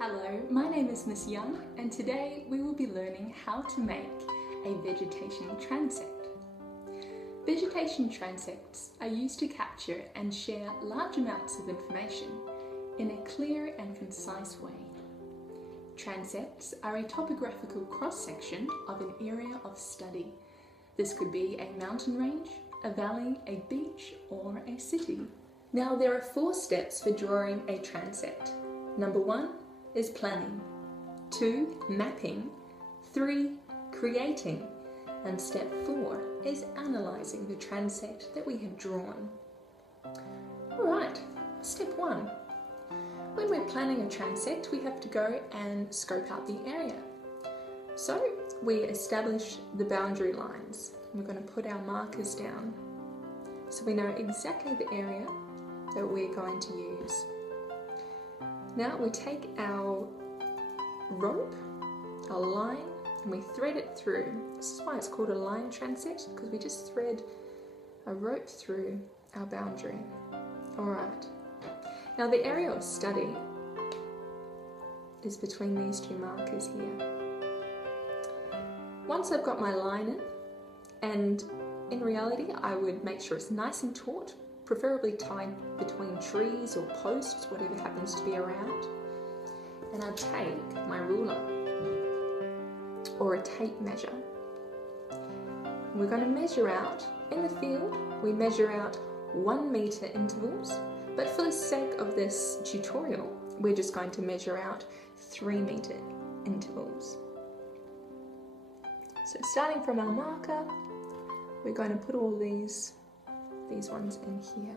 Hello, my name is Miss Young and today we will be learning how to make a vegetation transect. Vegetation transects are used to capture and share large amounts of information in a clear and concise way. Transects are a topographical cross-section of an area of study. This could be a mountain range, a valley, a beach, or a city. Now there are 4 steps for drawing a transect. Number 1 is planning, 2 mapping, 3 creating, and step 4 is analysing the transect that we have drawn. Alright, step 1. When we're planning a transect, we have to go and scope out the area. So we establish the boundary lines. We're going to put our markers down so we know exactly the area that we're going to use. Now we take our rope, our line, and we thread it through. This is why it's called a line transect, because we just thread a rope through our boundary. Alright, now the area of study is between these 2 markers here. Once I've got my line in, and in reality I would make sure it's nice and taut, preferably tied between trees or posts, whatever happens to be around. And I'll take my ruler or a tape measure. We're going to measure out, in the field, we measure out 1 meter intervals, but for the sake of this tutorial, we're just going to measure out 3 meter intervals. So starting from our marker, we're going to put all these ones in here.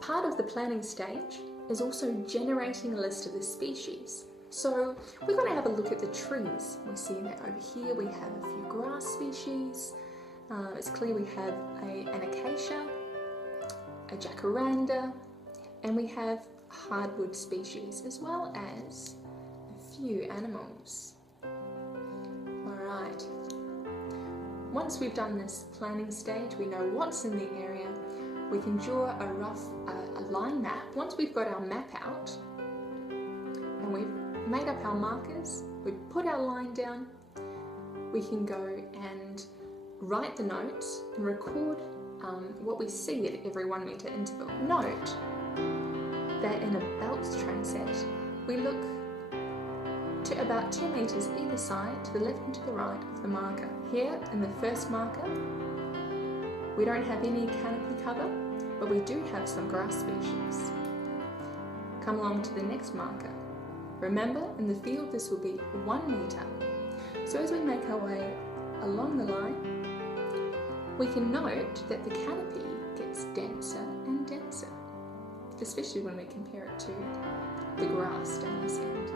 Part of the planning stage is also generating a list of the species. So we're going to have a look at the trees. We see that over here we have a few grass species. It's clear we have an acacia, a jacaranda, and we have hardwood species, as well as a few animals. Alright. Once we've done this planning stage, we know what's in the area, we can draw a rough line map. Once we've got our map out and we've made up our markers, we've put our line down, we can go and write the notes and record what we see at every 1 meter interval. Note that in a belt transect, we look to about 2 meters either side, to the left and to the right of the marker. Here in the first marker, we don't have any canopy cover, but we do have some grass species. Come along to the next marker. Remember, in the field this will be 1 meter. So as we make our way along the line, we can note that the canopy gets denser and denser, especially when we compare it to the grass down this end.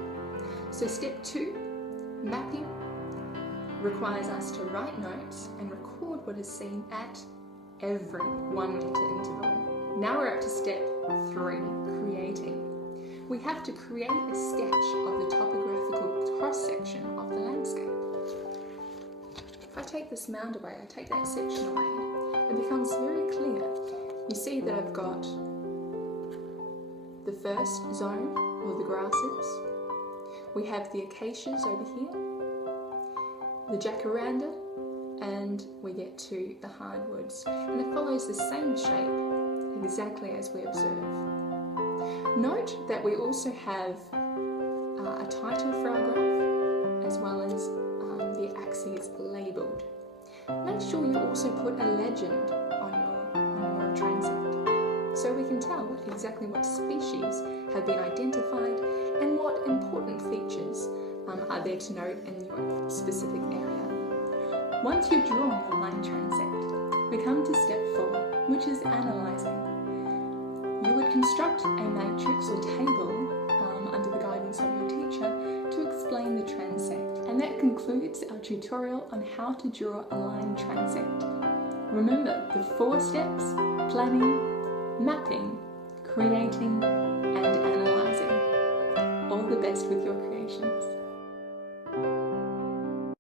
So step 2, mapping, requires us to write notes and record what is seen at every 1 meter interval. Now we're up to step 3, creating. We have to create a sketch of the topographical cross-section of the landscape. If I take this mound away, I take that section away, it becomes very clear. You see that I've got the first zone, or the grasses. We have the acacias over here, the jacaranda, and we get to the hardwoods. And it follows the same shape, exactly as we observe. Note that we also have a title for our graph, as well as the axes labelled. Make sure you also put a legend on your transect, so we can tell exactly what species have been identified and what important features are there to note in your specific area. Once you've drawn your line transect, we come to step 4, which is analysing. You would construct a matrix or table under the guidance of your teacher to explain the transect. And that concludes our tutorial on how to draw a line transect. Remember the 4 steps: planning, mapping, creating, and analysing. All the best with your creations.